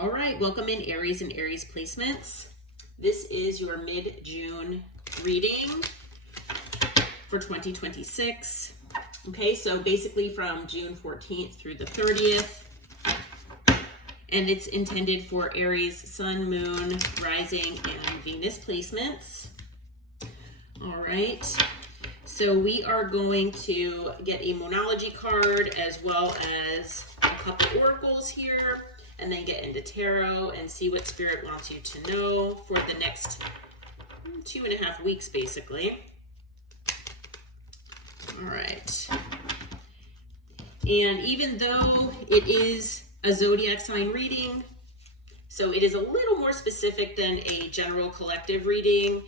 All right, welcome in Aries and Aries placements. This is your mid-June reading for 2026. Okay, so basically from June 14th through the 30th. And it's intended for Aries, Sun, Moon, Rising, and Venus placements. All right, so we are going to get a Moonology card as well as a couple oracles here, and then get into tarot and see what Spirit wants you to know for the next 2.5 weeks, basically. All right. And even though it is a zodiac sign reading, so it is a little more specific than a general collective reading,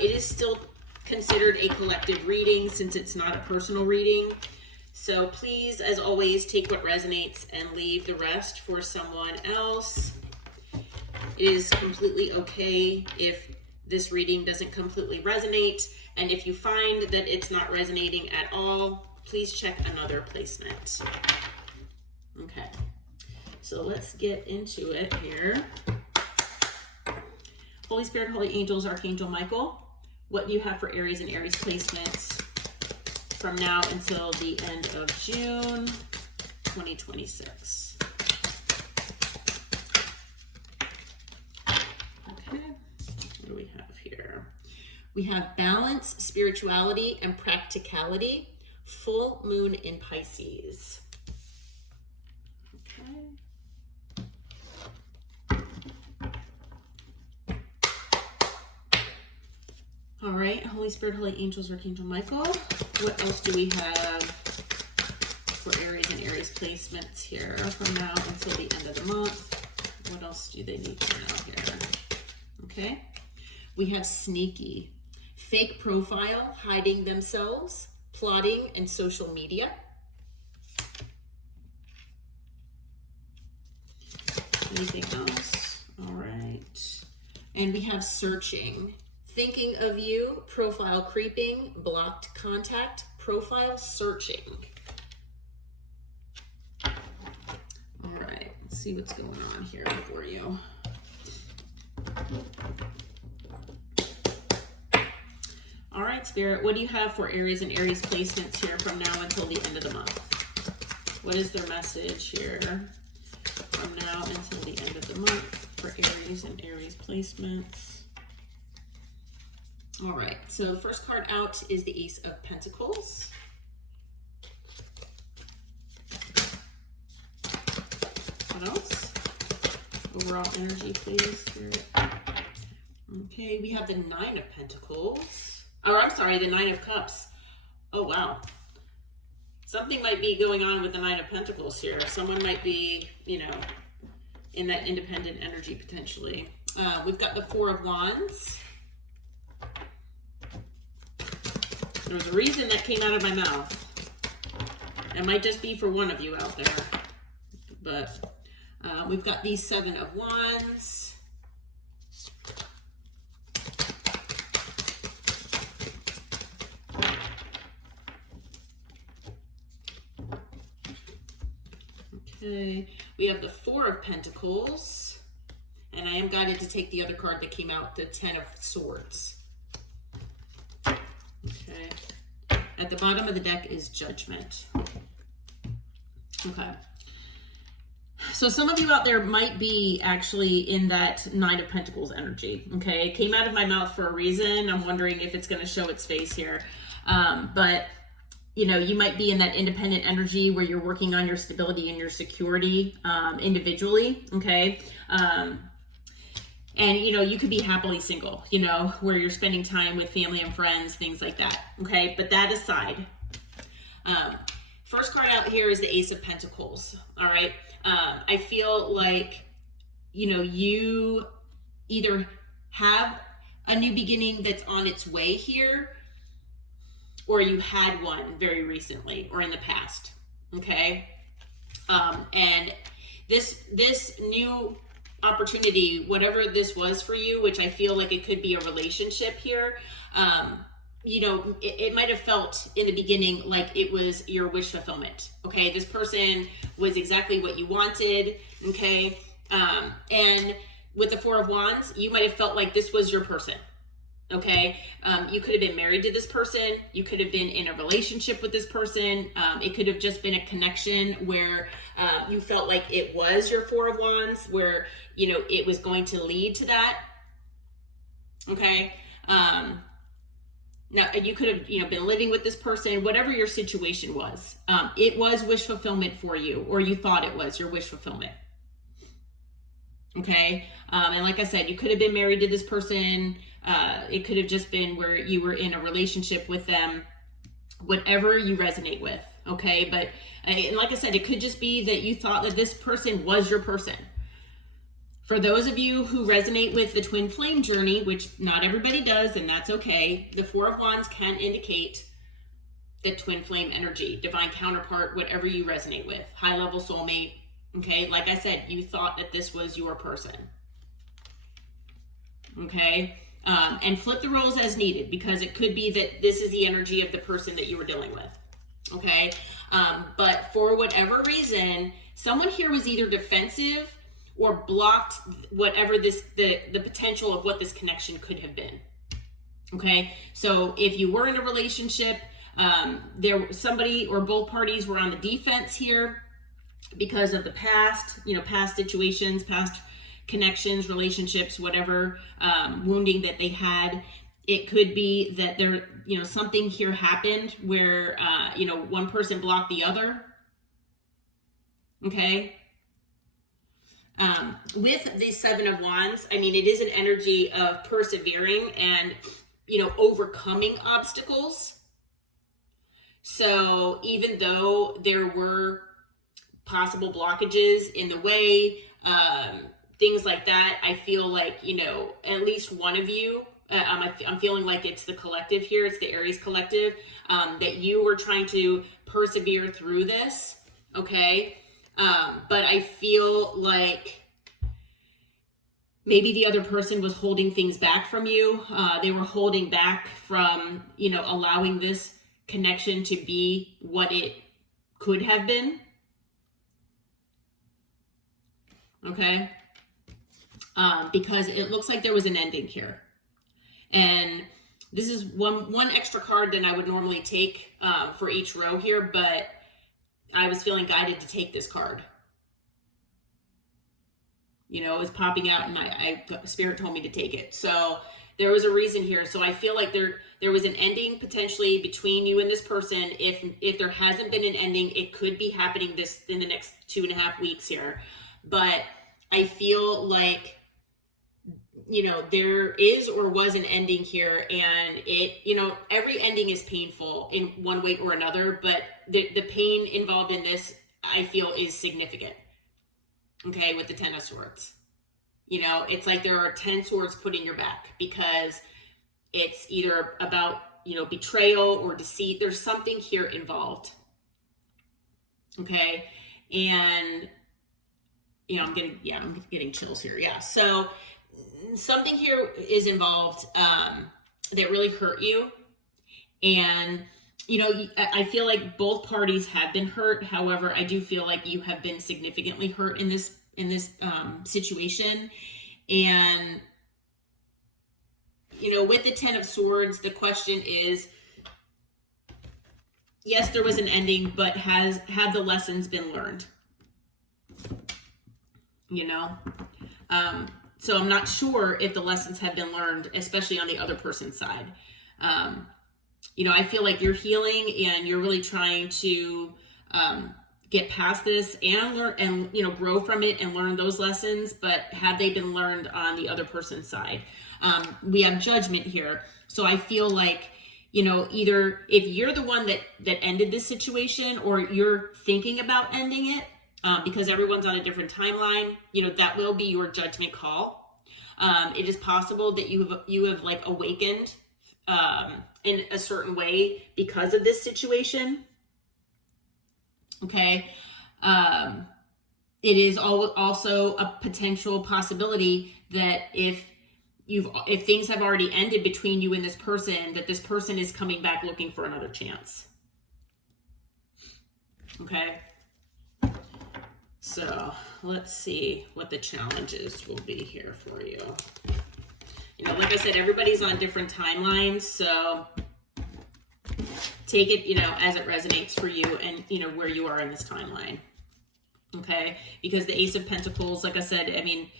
it is still considered a collective reading since it's not a personal reading. So please, as always, take what resonates and leave the rest for someone else. It is completely okay if this reading doesn't completely resonate. And if you find that it's not resonating at all, please check another placement. Okay, so let's get into it here. Holy Spirit, Holy Angels, Archangel Michael, what do you have for Aries and Aries placements from now until the end of June 2026? Okay, what do we have here? We have balance, spirituality, and practicality. Full moon in Pisces. Okay. All right, Holy Spirit, Holy Angels, Archangel Michael. What else do we have for Aries and Aries placements here from now until the end of the month? What else do they need to know here? Okay. We have sneaky, fake profile, hiding themselves, plotting, and social media. Anything else? All right. And we have searching, thinking of you, profile creeping, blocked contact, profile searching. All right, let's see what's going on here for you. All right, Spirit, what do you have for Aries and Aries placements here from now until the end of the month? What is their message here from now until the end of the month for Aries and Aries placements? All right, so the first card out is the Ace of Pentacles. What else? Overall energy, please, Spirit. Okay, we have the Nine of Pentacles. Oh, I'm sorry, the Nine of Cups. Oh, wow. Something might be going on with the Nine of Pentacles here. Someone might be, in that independent energy potentially. We've got the Four of Wands. There's a reason that came out of my mouth. It might just be for one of you out there. But we've got the Seven of Wands. Okay, we have the Four of Pentacles. And I am guided to take the other card that came out, the Ten of Swords. Okay. At the bottom of the deck is Judgment. Okay. So some of you out there might be actually in that Nine of Pentacles energy. Okay. It came out of my mouth for a reason. I'm wondering if it's going to show its face here. But you might be in that independent energy where you're working on your stability and your security individually. Okay. And, you could be happily single, where you're spending time with family and friends, things like that. Okay. But that aside, first card out here is the Ace of Pentacles. All right. I feel like, you either have a new beginning that's on its way here, or you had one very recently or in the past. Okay. And this new opportunity, whatever this was for you, which I feel like it could be a relationship here, it might have felt in the beginning like it was your wish fulfillment. Okay, this person was exactly what you wanted. Okay, And with the Four of Wands, you might have felt like this was your person. Okay. You could have been married to this person. You could have been in a relationship with this person. It could have just been a connection where you felt like it was your Four of Wands, where, you know, it was going to lead to that. Okay. Now you could have, you know, been living with this person, whatever your situation was. It was wish fulfillment for you, or you thought it was your wish fulfillment. Okay. And like I said, you could have been married to this person. It could have just been where you were in a relationship with them, whatever you resonate with. Okay. But, and like I said, it could just be that you thought that this person was your person. For those of you who resonate with the twin flame journey, which not everybody does, and that's okay, the Four of Wands can indicate the twin flame energy, divine counterpart, whatever you resonate with, high level soulmate. Okay, like I said, you thought that this was your person. Okay, and flip the roles as needed, because it could be that this is the energy of the person that you were dealing with. Okay, but for whatever reason, someone here was either defensive or blocked whatever the potential of what this connection could have been. Okay, so if you were in a relationship, somebody or both parties were on the defense here because of the past, you know, past situations, past connections, relationships, whatever wounding that they had. It could be that there, you know, something here happened where, you know, one person blocked the other. Okay. With the Seven of Wands, I mean, it is an energy of persevering and, you know, overcoming obstacles. So even though there were possible blockages in the way, things like that, I feel like, you know, at least one of you, I'm feeling like it's the collective here, it's the Aries collective, that you were trying to persevere through this, okay? But I feel like maybe the other person was holding things back from you. They were holding back from, you know, allowing this connection to be what it could have been. Okay. Because it looks like there was an ending here. And this is one extra card than I would normally take for each row here, but I was feeling guided to take this card. You know, it was popping out and Spirit told me to take it. So there was a reason here. So I feel like there was an ending potentially between you and this person. If there hasn't been an ending, it could be happening in the next 2.5 weeks here. But I feel like, you know, there is or was an ending here, and it, you know, every ending is painful in one way or another, but the pain involved in this, I feel, is significant. Okay, with the Ten of Swords. You know, it's like there are 10 swords put in your back, because it's either about, you know, betrayal or deceit. There's something here involved. Okay, and, you know, I'm getting chills here. Yeah, so something here is involved that really hurt you, and, you know, I feel like both parties have been hurt. However, I do feel like you have been significantly hurt in this situation. And, you know, with the Ten of Swords, the question is, yes, there was an ending, but have the lessons been learned? You know, so I'm not sure if the lessons have been learned, especially on the other person's side. You know, I feel like you're healing and you're really trying to get past this and learn and, you know, grow from it and learn those lessons. But have they been learned on the other person's side? We have Judgment here. So I feel like, you know, either if you're the one that ended this situation, or you're thinking about ending it, because everyone's on a different timeline, you know, that will be your judgment call. It is possible that you have like awakened in a certain way because of this situation. Okay. It is also a potential possibility that if things have already ended between you and this person, that this person is coming back looking for another chance. Okay. So let's see what the challenges will be here for you. You know, like I said, everybody's on different timelines, so take it, you know, as it resonates for you and, you know, where you are in this timeline. Okay? Because the Ace of Pentacles, like I said, I mean,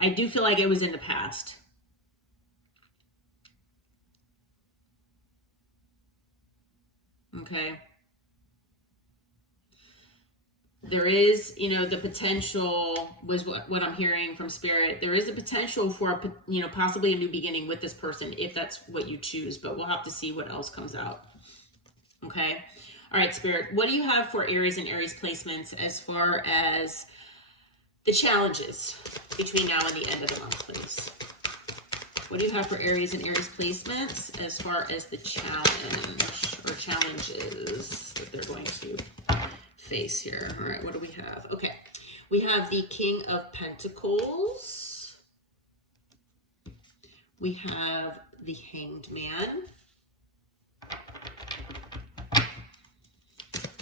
I do feel like it was in the past. Okay? There is, you know, the potential was what I'm hearing from Spirit. There is a potential for, you know, possibly a new beginning with this person if that's what you choose, but we'll have to see what else comes out. Okay. All right, Spirit, what do you have for Aries and Aries placements as far as the challenges between now and the end of the month, please? What do you have for Aries and Aries placements as far as the challenge or challenges that they're going to face here? All right, what do we have? Okay, we have the King of Pentacles. We have the Hanged Man.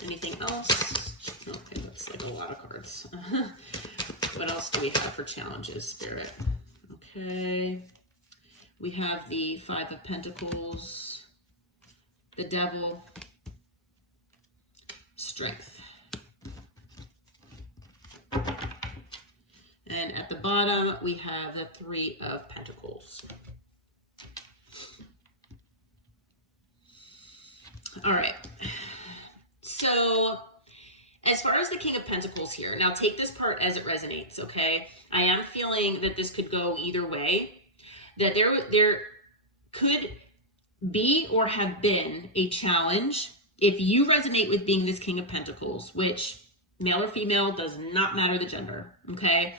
Anything else? Okay, that's like a lot of cards. What else do we have for challenges, Spirit? Okay, we have the Five of Pentacles, the Devil, Strength. And at the bottom, we have the Three of Pentacles. All right. So, as far as the King of Pentacles here, now take this part as it resonates, okay? I am feeling that this could go either way, that there could be or have been a challenge. If you resonate with being this King of Pentacles, which male or female does not matter the gender, okay?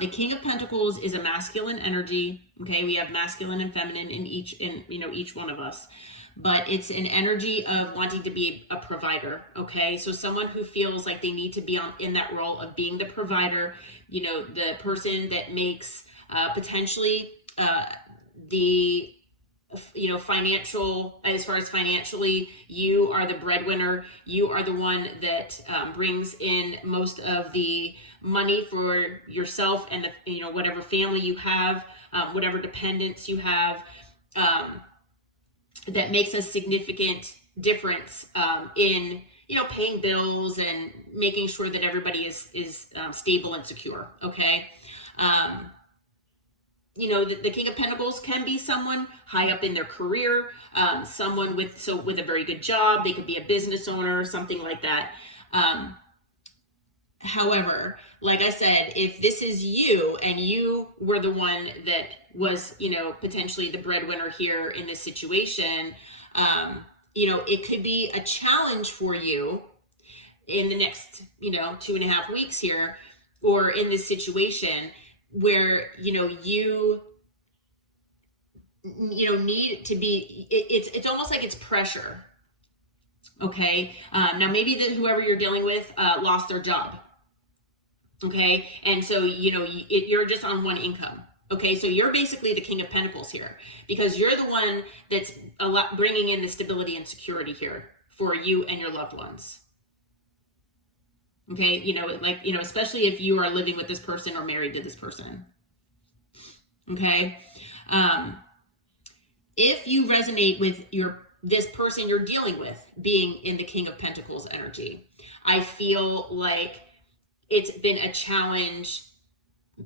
The King of Pentacles is a masculine energy, okay? We have masculine and feminine in each one of us. But it's an energy of wanting to be a provider, okay? So someone who feels like they need to be in that role of being the provider, you know, the person that makes potentially the, you know, financial, as far as financially, you are the breadwinner. You are the one that brings in most of the money for yourself and, you know, whatever family you have, whatever dependents you have, that makes a significant difference in, you know, paying bills and making sure that everybody is stable and secure. Okay. You know, the King of Pentacles can be someone high up in their career, someone with a very good job. They could be a business owner or something like that. However, like I said, if this is you and you were the one that was, you know, potentially the breadwinner here in this situation, you know, it could be a challenge for you in the next, you know, 2.5 weeks here, or in this situation where, you know, you need to be, it's almost like it's pressure. Okay. Now maybe whoever you're dealing with lost their job. Okay. And so, you know, you're just on one income. Okay. So you're basically the King of Pentacles here because you're the one that's bringing in the stability and security here for you and your loved ones. Okay. You know, like, you know, especially if you are living with this person or married to this person. Okay. If you resonate with this person you're dealing with being in the King of Pentacles energy, I feel like it's been a challenge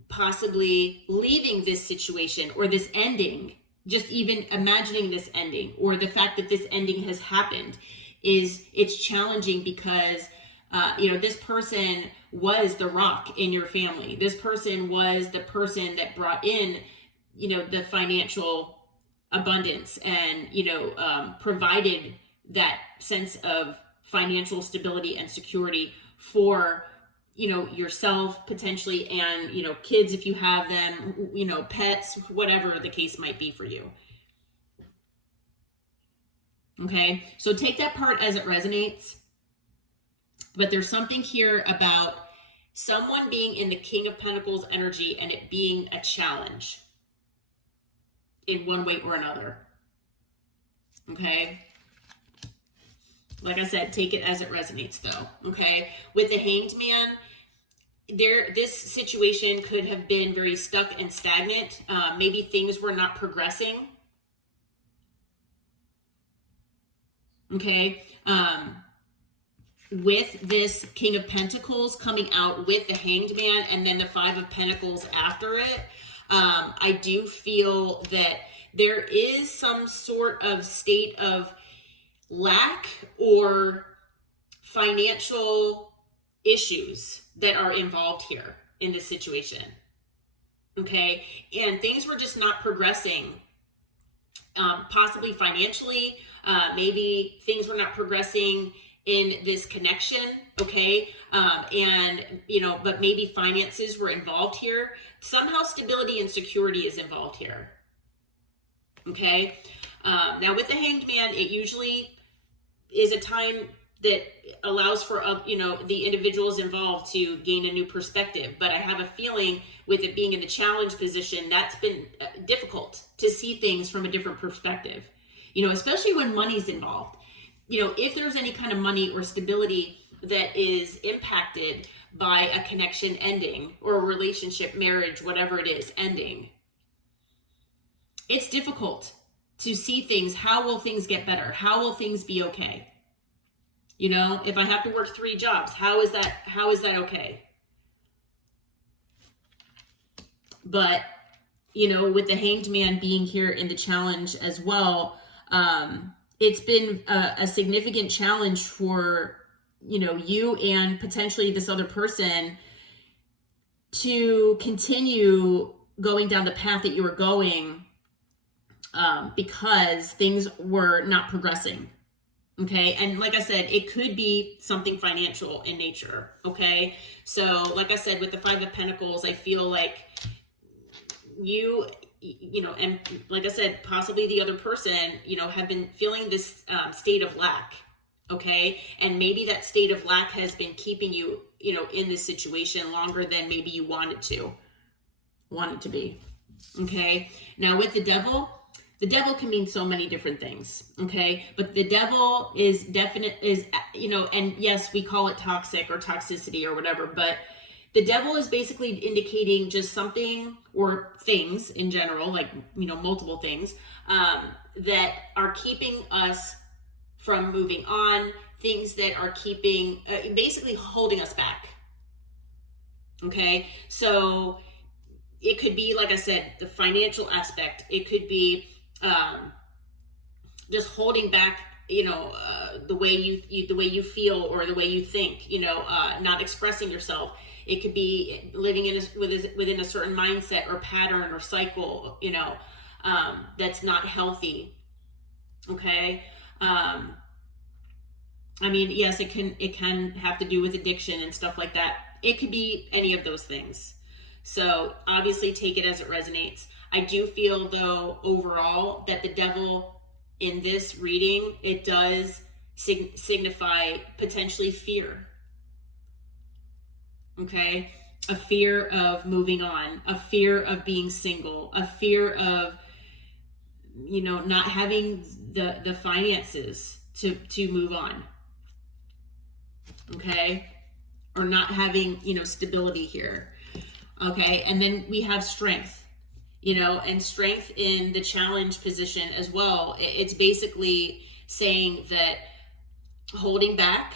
possibly leaving this situation or this ending, just even imagining this ending or the fact that this ending has happened it's challenging because you know, this person was the rock in your family. This person was the person that brought in, you know, the financial abundance and, you know, provided that sense of financial stability and security for, you know, yourself potentially and, you know, kids if you have them, you know, pets, whatever the case might be for you. Okay, so take that part as it resonates. But there's something here about someone being in the King of Pentacles energy and it being a challenge in one way or another. Okay. Like I said, take it as it resonates though, okay? With the Hanged Man, this situation could have been very stuck and stagnant. Maybe things were not progressing. Okay. With this King of Pentacles coming out with the Hanged Man and then the Five of Pentacles after it, I do feel that there is some sort of state of lack or financial issues that are involved here in this situation. Okay. And things were just not progressing, possibly financially. Maybe things were not progressing in this connection. Okay. And, you know, but maybe finances were involved here. Somehow stability and security is involved here. Okay. Now with the Hanged Man, it usually is a time that allows for, you know, the individuals involved to gain a new perspective. But I have a feeling with it being in the challenge position, that's been difficult to see things from a different perspective, you know, especially when money's involved. You know, if there's any kind of money or stability that is impacted by a connection ending or a relationship, marriage, whatever it is, ending, it's difficult to see things. How will things get better? How will things be okay? You know, if I have to work 3 jobs, how is that okay? But, you know, with the Hanged Man being here in the challenge as well, it's been a significant challenge for, you know, you and potentially this other person to continue going down the path that you were going, because things were not progressing. Okay. And like I said, it could be something financial in nature. Okay. So like I said, with the Five of Pentacles, I feel like you know, and like I said, possibly the other person, you know, have been feeling this state of lack. Okay. And maybe that state of lack has been keeping you, you know, in this situation longer than maybe you wanted to be. Okay. Now with the Devil can mean so many different things. Okay. But the Devil is you know, and yes, we call it toxic or toxicity or whatever, but the Devil is basically indicating just something or things in general, like, you know, multiple things, that are keeping us from moving on, things that are keeping, basically holding us back. Okay. So it could be, like I said, the financial aspect. It could be, just holding back, you know, the way you feel or the way you think, you know, not expressing yourself. It could be living within a certain mindset or pattern or cycle, you know, that's not healthy. Okay. I mean, yes, it can have to do with addiction and stuff like that. It could be any of those things. So obviously take it as it resonates. I do feel though, overall, that the Devil in this reading, it does signify potentially fear. Okay. A fear of moving on, a fear of being single, a fear of, you know, not having the finances to move on. Okay. Or not having, you know, stability here. Okay. And then we have strength, you know, and strength in the challenge position as well. It's basically saying that holding back.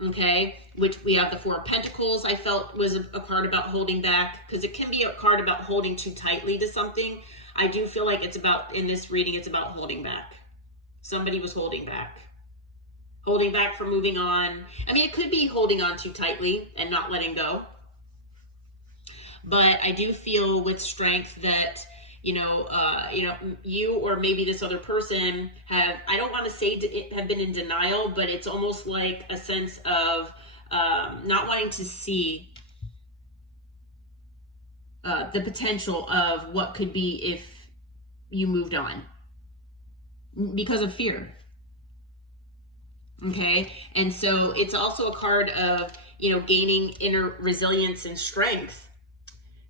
Okay, which we have the Four of Pentacles, I felt was a card about holding back, because it can be a card about holding too tightly to something. I do feel like it's about, in this reading, it's about holding back. Somebody was holding back from moving on. I mean, it could be holding on too tightly and not letting go. But I do feel with strength that, you know, you or maybe this other person have, I don't want to say have been in denial, but it's almost like a sense of not wanting to see the potential of what could be if you moved on because of fear. Okay. And so it's also a card of, you know, gaining inner resilience and strength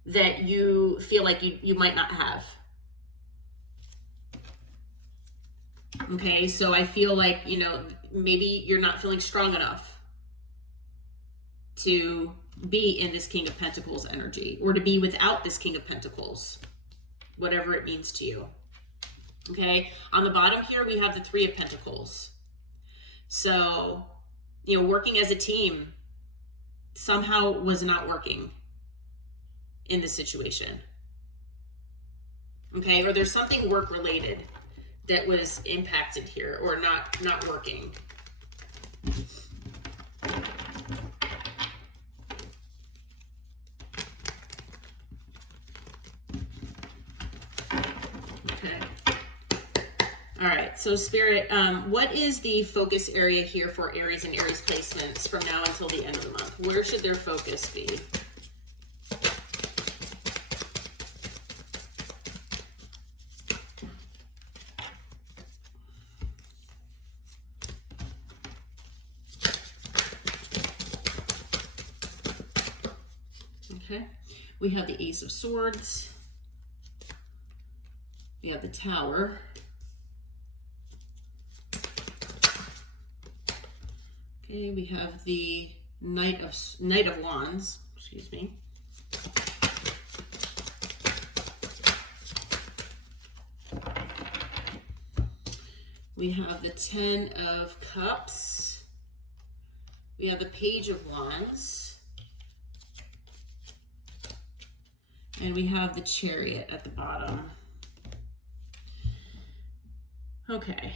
that you feel like you might not have. Okay, so I feel like, you know, maybe you're not feeling strong enough to be in this King of Pentacles energy, or to be without this King of Pentacles, whatever it means to you. Okay, on the bottom here, we have the Three of Pentacles. So, you know, working as a team somehow was not working in this situation. Okay, or there's something work related that was impacted here, or not working. Okay. All right, so Spirit, what is the focus area here for Aries and Aries placements from now until the end of the month? Where should their focus be? Okay, we have the Ace of Swords. We have the Tower. Okay, we have the Knight of Wands, excuse me. We have the Ten of Cups. We have the Page of Wands. And we have the Chariot at the bottom. Okay.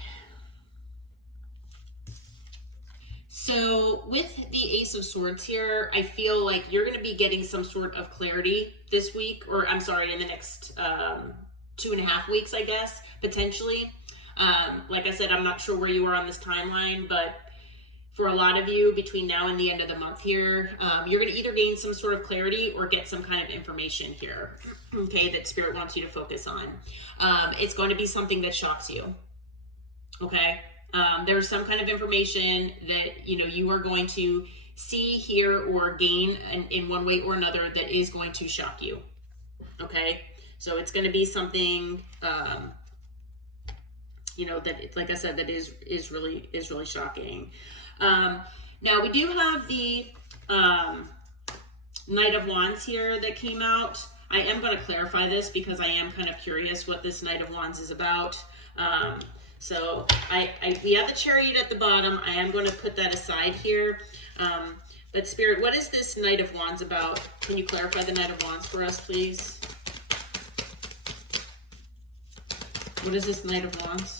So with the Ace of Swords here, I feel like you're going to be getting some sort of clarity this week, or I'm sorry, in the next 2.5 weeks, I guess, potentially. Like I said, I'm not sure where you are on this timeline, but for a lot of you between now and the end of the month here, you're going to either gain some sort of clarity or get some kind of information here, okay, that Spirit wants you to focus on. It's going to be something that shocks you, okay? There's some kind of information that, you know, you are going to see, hear, or gain in one way or another that is going to shock you, okay? So it's going to be something, you know, that, like I said, that is really shocking. Now we do have the Knight of Wands here that came out. I am going to clarify this because I am kind of curious what this Knight of Wands is about. So we have the Chariot at the bottom. I am going to put that aside here. But Spirit, what is this Knight of Wands about? Can you clarify the Knight of Wands for us, please? What is this Knight of Wands?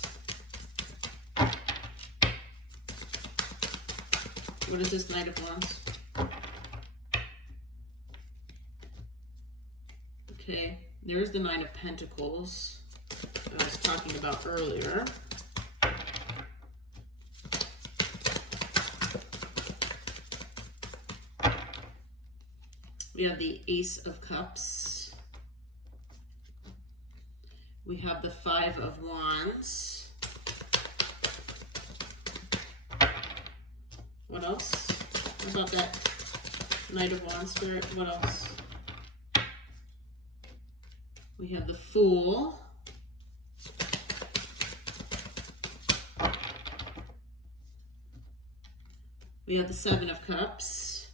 What is this Knight of Wands? Okay, there's the Nine of Pentacles that I was talking about earlier. We have the Ace of Cups. We have the Five of Wands. What else? What about that Knight of Wands, Spirit? What else? We have the Fool. We have the Seven of Cups.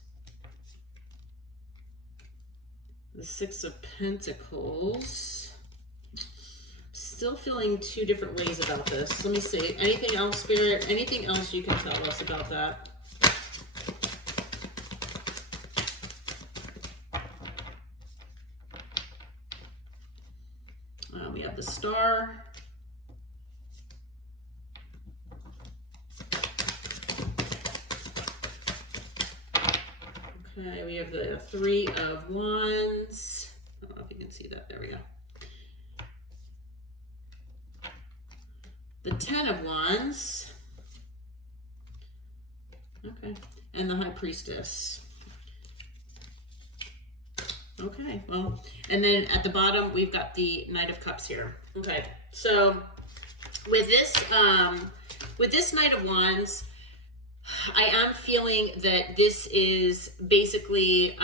The Six of Pentacles. Still feeling two different ways about this. Let me see. Anything else, Spirit? Anything else you can tell us about that? We have the Star. Okay, we have the Three of Wands. I don't know if you can see that. There we go. The Ten of Wands. Okay. And the High Priestess. Okay, well, and then at the bottom, we've got the Knight of Cups here. Okay, so with this Knight of Wands, I am feeling that this is basically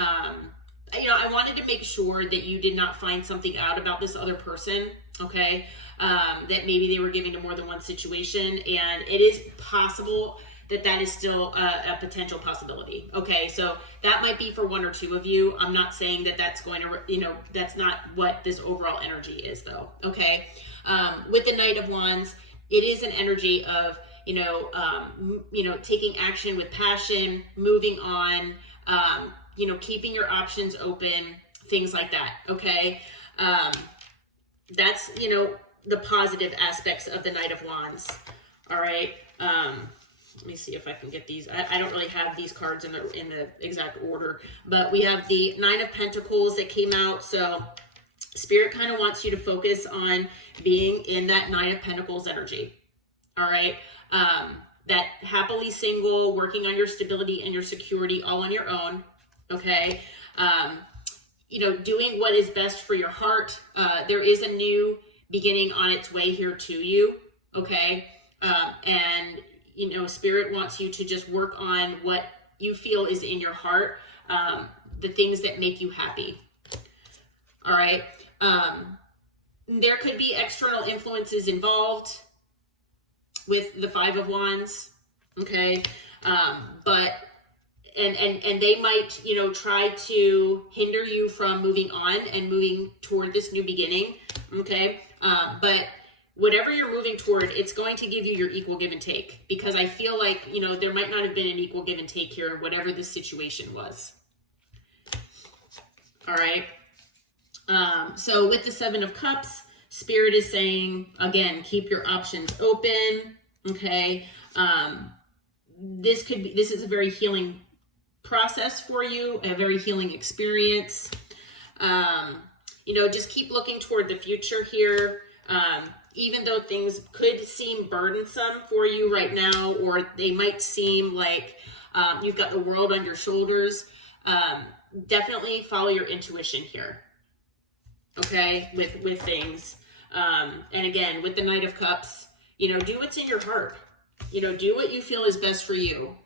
I wanted to make sure that you did not find something out about this other person, okay? That maybe they were giving to more than one situation, and it is possible that is still a potential possibility, okay? So that might be for one or two of you. I'm not saying that that's going to, that's not what this overall energy is, though, okay? With the Knight of Wands, it is an energy of, taking action with passion, moving on, keeping your options open, things like that, okay? That's, the positive aspects of the Knight of Wands, all right? Let me see if I can get these. I don't really have these cards in the exact order, but we have the Nine of Pentacles that came out, so Spirit kind of wants you to focus on being in that Nine of Pentacles energy, all right? That happily single, working on your stability and your security all on your own, okay? Doing what is best for your heart. There is a new beginning on its way here to you, okay? And, Spirit wants you to just work on what you feel is in your heart, the things that make you happy, all right? There could be external influences involved with the Five of Wands, okay? But they might, try to hinder you from moving on and moving toward this new beginning, okay? But whatever you're moving toward, it's going to give you your equal give and take, because I feel like, there might not have been an equal give and take here, whatever the situation was. All right. So with the Seven of Cups, Spirit is saying, again, keep your options open, okay? This is a very healing process for you, a very healing experience. Just keep looking toward the future here. Even though things could seem burdensome for you right now, or they might seem like you've got the world on your shoulders, definitely follow your intuition here, okay, with things. And again, with the Knight of Cups, do what's in your heart. Do what you feel is best for you,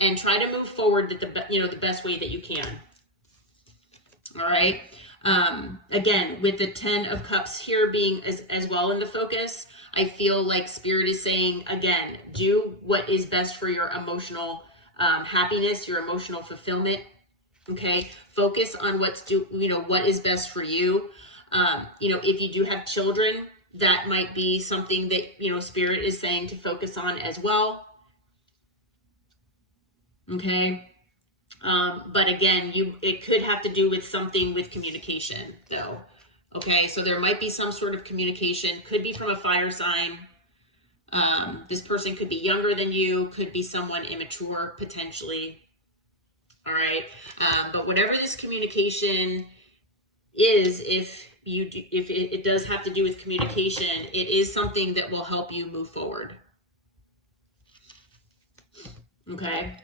and try to move forward the best way that you can. All right. Again, with the Ten of Cups here being as well in the focus, I feel like Spirit is saying, again, do what is best for your emotional happiness, your emotional fulfillment. Okay. Focus on what is best for you. If you do have children, that might be something that, Spirit is saying to focus on as well. Okay. But again, it could have to do with something with communication, though. Okay. So there might be some sort of communication, could be from a fire sign. This person could be younger than you, could be someone immature, potentially. All right. But whatever this communication is, if it does have to do with communication, it is something that will help you move forward. Okay.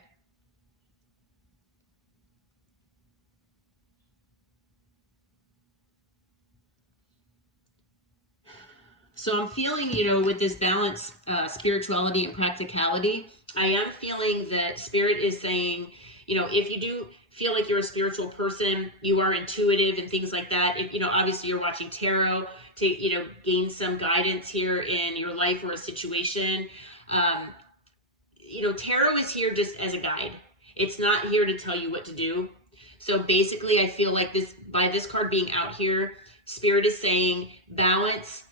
So I'm feeling, with this balance, spirituality and practicality, I am feeling that Spirit is saying, if you do feel like you're a spiritual person, you are intuitive and things like that. If, obviously you're watching tarot to, gain some guidance here in your life or a situation. Tarot is here just as a guide. It's not here to tell you what to do. So basically I feel like by this card being out here, Spirit is saying balance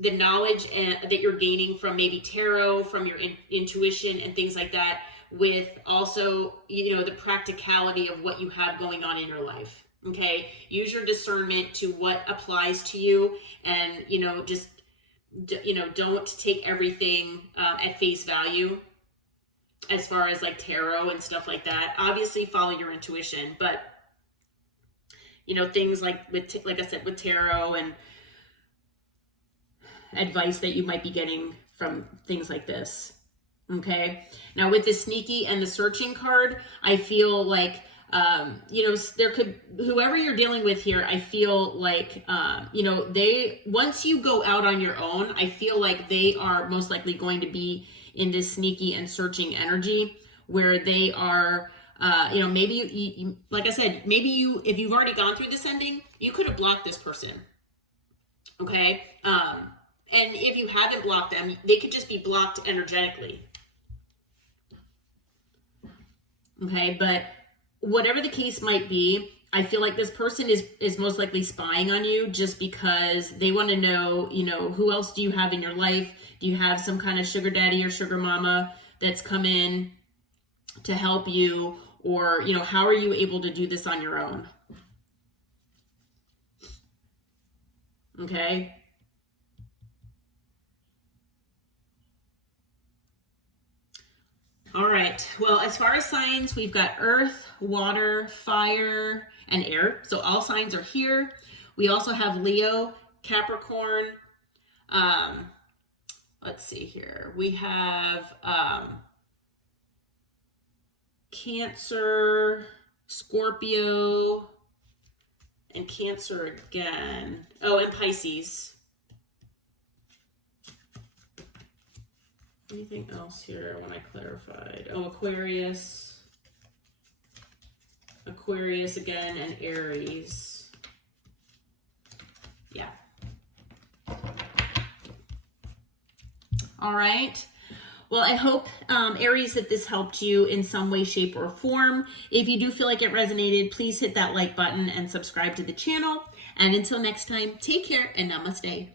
the knowledge that you're gaining from maybe tarot, from your intuition and things like that, with also, the practicality of what you have going on in your life. Okay. Use your discernment to what applies to you, and, just, don't take everything at face value as far as like tarot and stuff like that. Obviously follow your intuition, but, things like like I said, with tarot and advice that you might be getting from things like this. Okay. Now with the Sneaky and the Searching card, I feel like, there could, whoever you're dealing with here, I feel like, once you go out on your own, I feel like they are most likely going to be in this sneaky and searching energy, where they are, You know, maybe you, like I said, maybe you, if you've already gone through this ending, you could have blocked this person. Okay. And if you haven't blocked them, they could just be blocked energetically. Okay. But whatever the case might be, I feel like this person is most likely spying on you just because they want to know, you know, who else do you have in your life? Do you have some kind of sugar daddy or sugar mama that's come in to help you? Or, you know, how are you able to do this on your own? Okay. All right. Well, as far as signs, we've got earth, water, fire, and air. So all signs are here. We also have Leo, Capricorn. Let's see here. We have Cancer, Scorpio, and Cancer again. Oh, and Pisces. Anything else here when I clarified? Oh, Aquarius. Aquarius again, and Aries. Yeah. All right. Well, I hope, Aries, that this helped you in some way, shape, or form. If you do feel like it resonated, please hit that like button and subscribe to the channel. And until next time, take care and namaste.